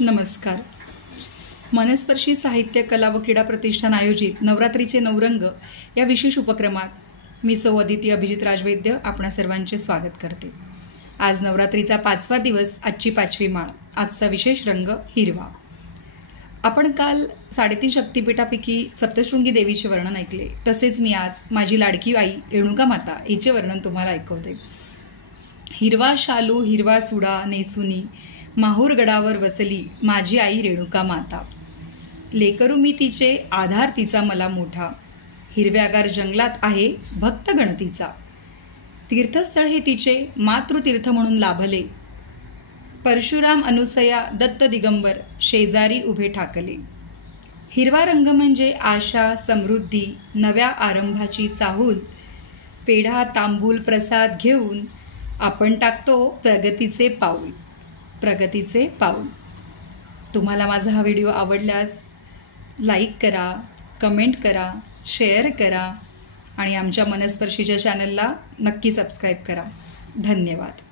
नमस्कार. मनस्पर्शी साहित्य कला व क्रीडा प्रतिष्ठान आयोजित नवरात्रीचे नवरंग या विशेष उपक्रमात मी सौ अदिती अभिजित राजवैद्य आपणा सर्वांचे स्वागत करते. आज नवरात्रीचा 5वा दिवस, आजची 5वी माळ. आजचा विशेष रंग हिरवा. आपण काल 3.5 शक्तिपीठापैकी सप्तशृंगी देवीचे वर्णन ऐकले. तसेच मी आज माझी लाडकी आई रेणुका माता हिचे वर्णन तुम्हाला ऐकवते. हिरवा शालू हिरवा चुडा नेसुनी माहूर गडावर वसली माझी आई रेणुका माता. लेकरू मी तिचे आधार तिचा मला मोठा. हिरव्यागार जंगलात आहे भक्त गणतीचा. तीर्थस्थळ हे तिचे मातृतीर्थ म्हणून लाभले. परशुराम अनुसया दत्त दिगंबर शेजारी उभे ठाकले. हिरवा रंग म्हणजे आशा समृद्धी नव्या आरंभाची चाहूल. पेढा तांबूल प्रसाद घेऊन आपण टाकतो प्रगतीचे पाऊल. प्रगतीचे पाऊल. तुम्हाला माझा हा व्हिडिओ आवडल्यास लाईक करा, कमेंट करा, शेअर करा आणि आमच्या मनस्पर्शीच्या चॅनलला नक्की सबस्क्राईब करा. धन्यवाद.